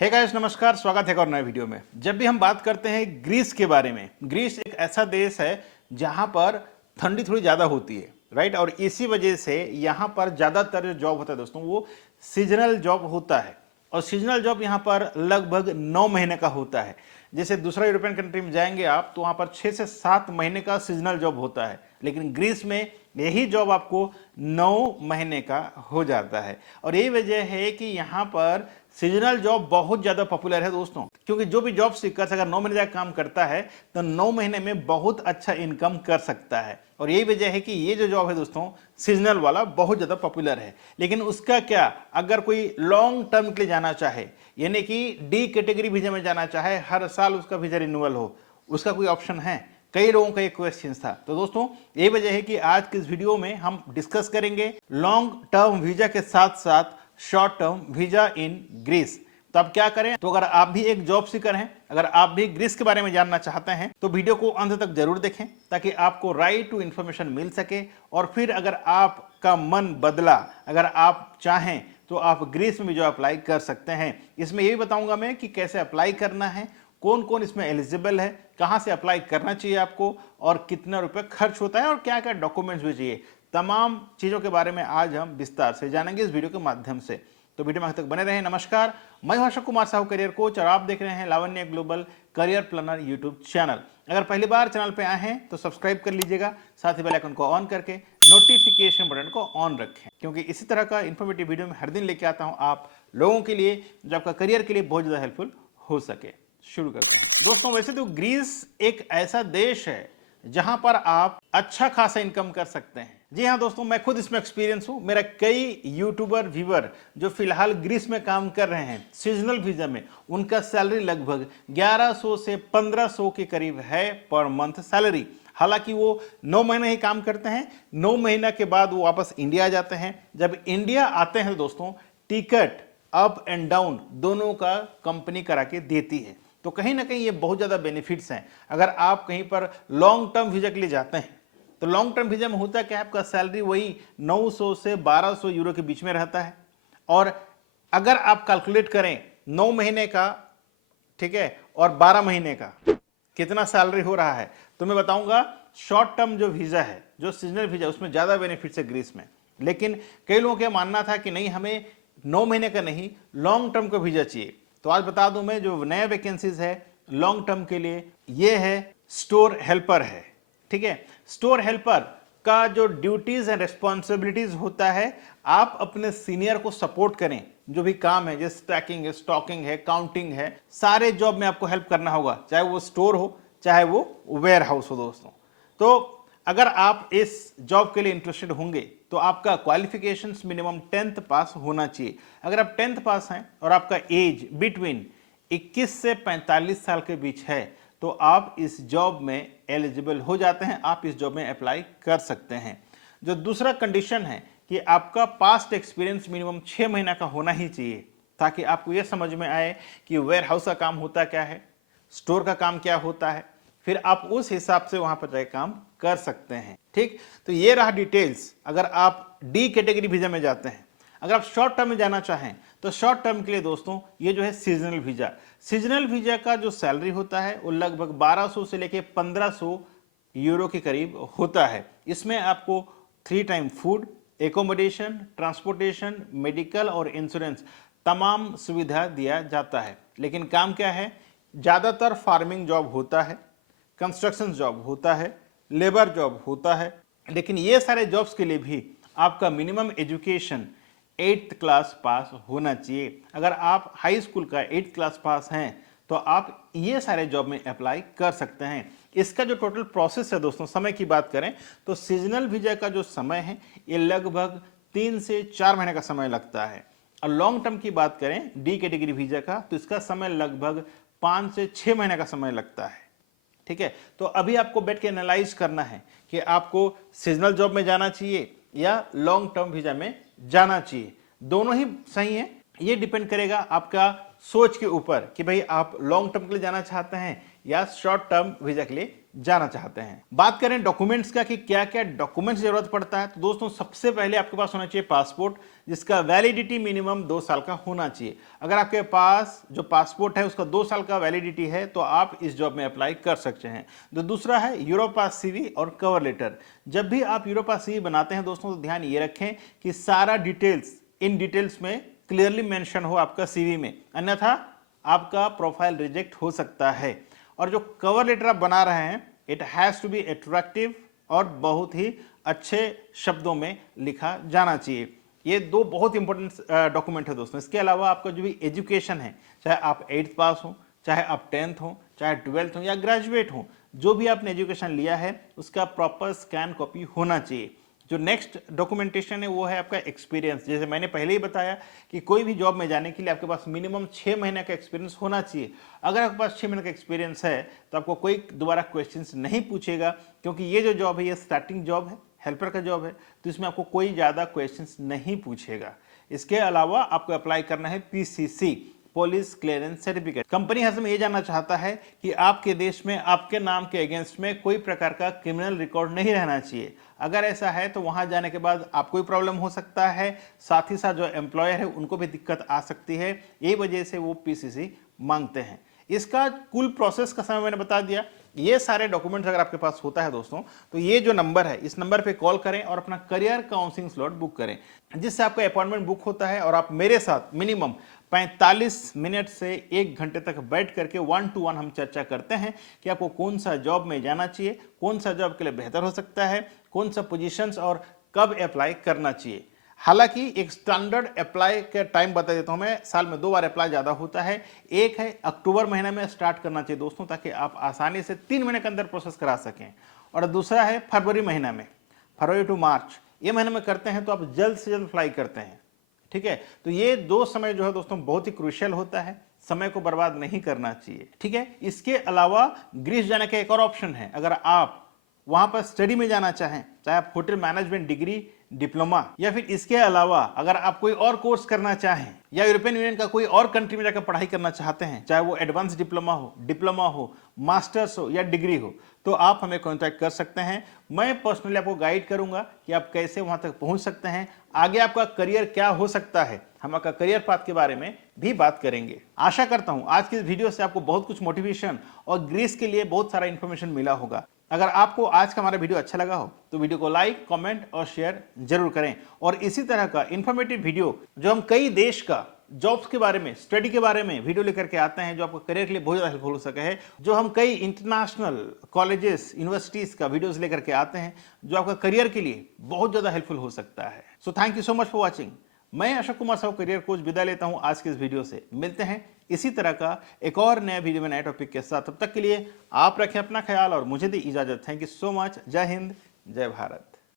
Hey guys, नमस्कार। स्वागत है एक और नए वीडियो में। जब भी हम बात करते हैं ग्रीस के बारे में, ग्रीस एक ऐसा देश है जहां पर ठंडी थोड़ी ज़्यादा होती है, राइट। और इसी वजह से यहां पर ज़्यादातर जो जॉब होता है दोस्तों, वो सीजनल जॉब होता है। और सीजनल जॉब यहां पर लगभग 9 महीने का होता है। जैसे दूसरा यूरोपियन कंट्री में जाएंगे आप तो वहां पर 6 से 7 महीने का सीजनल जॉब होता है, लेकिन ग्रीस में यही जॉब आपको 9 महीने का हो जाता है। और यही वजह है कि यहाँ पर सीजनल जॉब बहुत ज़्यादा पॉपुलर है दोस्तों, क्योंकि जो भी जॉब सीकर अगर 9 महीने तक काम करता है तो 9 महीने में बहुत अच्छा इनकम कर सकता है। और यही वजह है कि ये जो जॉब है दोस्तों, सीजनल वाला, बहुत ज़्यादा पॉपुलर है। लेकिन उसका क्या, अगर कोई लॉन्ग टर्म के लिए जाना चाहे, यानी कि डी कैटेगरी वीजा में जाना चाहे, हर साल उसका वीजा रिन्यूअल हो, उसका कोई ऑप्शन है? कई लोगों का एक क्वेश्चन था। तो दोस्तों यही वजह है कि आज के इस वीडियो में हम डिस्कस करेंगे लॉन्ग टर्म वीजा के साथ साथ short term visa in Greece. तो आप क्या करें, तो अगर आप भी एक जॉब सीकर हैं, अगर आप भी ग्रीस के बारे में जानना चाहते हैं तो वीडियो को अंत तक जरूर देखें, ताकि आपको राइट टू इन्फॉर्मेशन मिल सके। और फिर अगर आपका मन बदला, अगर आप चाहें तो आप ग्रीस में भी जो अप्लाई कर सकते हैं। इसमें ये भी बताऊंगा मैं कि कैसे अप्लाई करना है, कौन कौन इसमें एलिजिबल है, कहां से अप्लाई करना चाहिए आपको, और कितना रुपए खर्च होता है, और क्या क्या डॉक्यूमेंट्स भी चाहिए। तमाम चीज़ों के बारे में आज हम विस्तार से जानेंगे इस वीडियो के माध्यम से। तो वीडियो में अंत तक बने रहें। नमस्कार, मैं हूं अशोक कुमार साहू, करियर कोच, और आप देख रहे हैं Lavanya global career planner YouTube channel. अगर पहली बार चैनल पे आए हैं तो सब्सक्राइब कर लीजिएगा, साथ ही बेल आइकन को ऑन करके नोटिफिकेशन बटन को ऑन रखें, क्योंकि इसी तरह का इन्फॉर्मेटिव वीडियो में हर दिन लेके आता हूं आप लोगों के लिए, जो आपका करियर के लिए बहुत ज़्यादा हेल्पफुल हो सके। शुरू करते हैं दोस्तों। वैसे तो ग्रीस एक ऐसा देश है जहां पर आप अच्छा खासा इनकम कर सकते हैं। जी हाँ दोस्तों, मैं खुद इसमें एक्सपीरियंस हूं। मेरा कई यूट्यूबर व्यूवर जो फिलहाल ग्रीस में काम कर रहे हैं सीजनल वीजा में, उनका सैलरी लगभग 1100 से 1500 के करीब है पर मंथ सैलरी। हालांकि वो 9 महीने ही काम करते हैं, 9 महीना के बाद वो वापस इंडिया आ जाते हैं। जब इंडिया आते हैं दोस्तों, टिकट अप एंड डाउन दोनों का कंपनी करा के देती है। तो कहीं ना कहीं ये बहुत ज़्यादा बेनिफिट्स हैं। अगर आप कहीं पर लॉन्ग टर्म वीजा के लिए जाते हैं तो लॉन्ग टर्म वीजा में होता क्या है, आपका सैलरी वही 900 से 1200 यूरो के बीच में रहता है। और अगर आप कैलकुलेट करें 9 महीने का, ठीक है, और 12 महीने का कितना सैलरी हो रहा है, तो मैं बताऊंगा शॉर्ट टर्म जो वीजा है, जो सीजनल वीजा, उसमें ज़्यादा बेनिफिट्स है ग्रीस में। लेकिन कई लोगों का मानना था कि नहीं, हमें 9 महीने का नहीं, लॉन्ग टर्म का वीजा चाहिए। तो आज बता दूं मैं, जो नया वैकेंसीज है लॉन्ग टर्म के लिए, ये है स्टोर हेल्पर है। ठीक है, स्टोर हेल्पर का जो ड्यूटीज एंड रिस्पॉन्सिबिलिटीज होता है, आप अपने सीनियर को सपोर्ट करें। जो भी काम है, जैसे स्टैकिंग है, स्टॉकिंग है, काउंटिंग है, सारे जॉब में आपको हेल्प करना होगा, चाहे वो स्टोर हो, चाहे वो वेयर हाउस हो दोस्तों। तो अगर आप इस जॉब के लिए इंटरेस्टेड होंगे तो आपका क्वालिफिकेशंस मिनिमम 10th पास होना चाहिए। अगर आप 10th पास हैं और आपका एज बिटवीन 21 से 45 साल के बीच है तो आप इस जॉब में एलिजिबल हो जाते हैं, आप इस जॉब में अप्लाई कर सकते हैं। जो दूसरा कंडीशन है कि आपका पास्ट एक्सपीरियंस मिनिमम 6 महीना का होना ही चाहिए, ताकि आपको यह समझ में आए कि वेयर हाउस का काम होता क्या है, स्टोर का काम क्या होता है, फिर आप उस हिसाब से वहां पर जाकर काम कर सकते हैं। ठीक, तो ये रहा डिटेल्स अगर आप डी कैटेगरी वीजा में जाते हैं। अगर आप शॉर्ट टर्म में जाना चाहें तो शॉर्ट टर्म के लिए दोस्तों ये जो है सीजनल वीजा, सीजनल वीजा का जो सैलरी होता है वो लगभग 1200 से लेके 1500 यूरो के करीब होता है। इसमें आपको 3 time food, accommodation, transportation, medical और इंश्योरेंस तमाम सुविधा दिया जाता है। लेकिन काम क्या है, ज़्यादातर फार्मिंग जॉब होता है, कंस्ट्रक्शन जॉब होता है, लेबर जॉब होता है। लेकिन ये सारे जॉब्स के लिए भी आपका minimum education 8th class pass होना चाहिए। अगर आप हाई स्कूल का 8th क्लास पास हैं तो आप ये सारे जॉब में अप्लाई कर सकते हैं। इसका जो टोटल प्रोसेस है दोस्तों, समय की बात करें तो सीजनल वीजा का जो समय है ये लगभग 3 से 4 महीने का समय लगता है। और लॉन्ग टर्म की बात करें डी कैटेगरी वीजा का, तो इसका समय लगभग 5 से 6 महीने का समय लगता है। ठीक है, तो अभी आपको बैठ के एनालाइज करना है कि आपको सीजनल जॉब में जाना चाहिए या लॉन्ग टर्म वीजा में जाना चाहिए। दोनों ही सही है, ये डिपेंड करेगा आपका सोच के ऊपर कि भाई आप लॉन्ग टर्म के लिए जाना चाहते हैं या शॉर्ट टर्म वीजा के लिए जाना चाहते हैं। बात करें डॉक्यूमेंट्स का कि क्या क्या डॉक्यूमेंट्स जरूरत पड़ता है, तो दोस्तों सबसे पहले आपके पास होना चाहिए पासपोर्ट, जिसका वैलिडिटी मिनिमम 2 साल का होना चाहिए। अगर आपके पास जो पासपोर्ट है उसका 2 साल का वैलिडिटी है तो आप इस जॉब में अप्लाई कर सकते हैं। तो दूसरा है यूरोपास सीवी और कवर लेटर। जब भी आप यूरोपास सीवी बनाते हैं दोस्तों, तो ध्यान ये रखें कि सारा डिटेल्स इन डिटेल्स में क्लियरली मेंशन हो आपका सीवी में, अन्यथा आपका प्रोफाइल रिजेक्ट हो सकता है। और जो कवर लेटर आप बना रहे हैं, it has to be attractive और बहुत ही अच्छे शब्दों में लिखा जाना चाहिए। ये दो बहुत इंपॉर्टेंट डॉक्यूमेंट है दोस्तों। इसके अलावा आपका जो भी एजुकेशन है, चाहे आप 8th पास हो, चाहे आप 10th हो, चाहे 12th हो या ग्रेजुएट हो, जो भी आपने एजुकेशन लिया है उसका प्रॉपर स्कैन कॉपी होना चाहिए। जो नेक्स्ट डॉक्यूमेंटेशन है वो है आपका एक्सपीरियंस। जैसे मैंने पहले ही बताया कि कोई भी जॉब में जाने के लिए आपके पास मिनिमम 6 महीने का एक्सपीरियंस होना चाहिए। अगर आपके पास 6 महीने का एक्सपीरियंस है तो आपको कोई दोबारा क्वेश्चंस नहीं पूछेगा, क्योंकि ये जो जॉब है ये स्टार्टिंग जॉब है, हेल्पर का जॉब है, तो इसमें आपको कोई ज़्यादा क्वेश्चंस नहीं पूछेगा। इसके अलावा आपको अप्लाई करना है PCC, police clearance certificate. Company हमें ये जानना चाहता है कि आपके देश में आपके नाम के अगेंस्ट में कोई प्रकार का क्रिमिनल रिकॉर्ड नहीं रहना चाहिए। अगर ऐसा है तो वहां जाने के बाद आपको कोई प्रॉब्लम हो सकता है, साथ ही साथ जो एम्प्लॉयर है उनको भी दिक्कत आ सकती है। यही वजह से वो पीसीसी मांगते हैं। इसका कुल प्रोसेस का समय मैंने बता दिया। ये सारे डॉक्यूमेंट्स अगर आपके पास होता है दोस्तों, तो ये जो नंबर है इस नंबर पे कॉल करें और अपना करियर काउंसलिंग स्लॉट बुक करें, जिससे आपका अपॉइंटमेंट बुक होता है और आप मेरे साथ मिनिमम 45 मिनट से 1 घंटे तक बैठ करके 1 to 1 हम चर्चा करते हैं कि आपको कौन सा जॉब में जाना चाहिए, कौन सा जॉब के लिए बेहतर हो सकता है, कौन सा पोजीशंस और कब अप्लाई करना चाहिए। हालांकि एक स्टैंडर्ड अप्लाई का टाइम बता देता हूं मैं, साल में 2 बार अप्लाई ज़्यादा होता है। एक है अक्टूबर महीने में स्टार्ट करना चाहिए दोस्तों, ताकि आप आसानी से 3 महीने के अंदर प्रोसेस करा सकें। और दूसरा है फरवरी महीना में, फरवरी टू मार्च, ये महीने में करते हैं तो आप जल्द से जल्द अप्लाई करते हैं। ठीक है, तो ये 2 समय जो है दोस्तों बहुत ही क्रूशियल होता है, समय को बर्बाद नहीं करना चाहिए। ठीक है, इसके अलावा ग्रीस जाने का एक और ऑप्शन है। अगर आप वहां पर स्टडी में जाना चाहें, चाहे आप होटल मैनेजमेंट डिग्री, डिप्लोमा, या फिर इसके अलावा अगर आप कोई और कोर्स करना चाहें या यूरोपियन यूनियन का कोई और कंट्री में जाकर पढ़ाई करना चाहते हैं, चाहे वो एडवांस डिप्लोमा हो, मास्टर्स हो या डिग्री हो, तो आप हमें कांटेक्ट कर सकते हैं। मैं पर्सनली आपको गाइड करूंगा कि आप कैसे वहां तक पहुंच सकते हैं, आगे आपका करियर क्या हो सकता है, हम आपका करियर पाथ के बारे में भी बात करेंगे। आशा करता हूं आज की इस वीडियो से आपको बहुत कुछ मोटिवेशन और ग्रीस के लिए बहुत सारा इंफॉर्मेशन मिला होगा। अगर आपको आज का हमारा वीडियो अच्छा लगा हो तो वीडियो को लाइक, कमेंट और शेयर जरूर करें। और इसी तरह का इंफॉर्मेटिव वीडियो जो हम कई देश का जॉब्स के बारे में, स्टडी के बारे में वीडियो लेकर के आते हैं, जो आपको करियर के लिए बहुत ज़्यादा हेल्पफुल हो सके है, जो हम कई इंटरनेशनल कॉलेजेस, यूनिवर्सिटीज़ का वीडियोस लेकर के आते हैं, जो आपका करियर के लिए बहुत ज़्यादा हेल्पफुल हो सकता है। So thank you so much for watching. मैं अशोक कुमार साहू, करियर कोच, विदा लेता हूं आज के इस वीडियो से। मिलते हैं इसी तरह का एक और नया वीडियो में नए टॉपिक के साथ। तब तक के लिए आप रखें अपना ख्याल और मुझे दी इजाजत। Thank you so much. जय हिंद, जय भारत।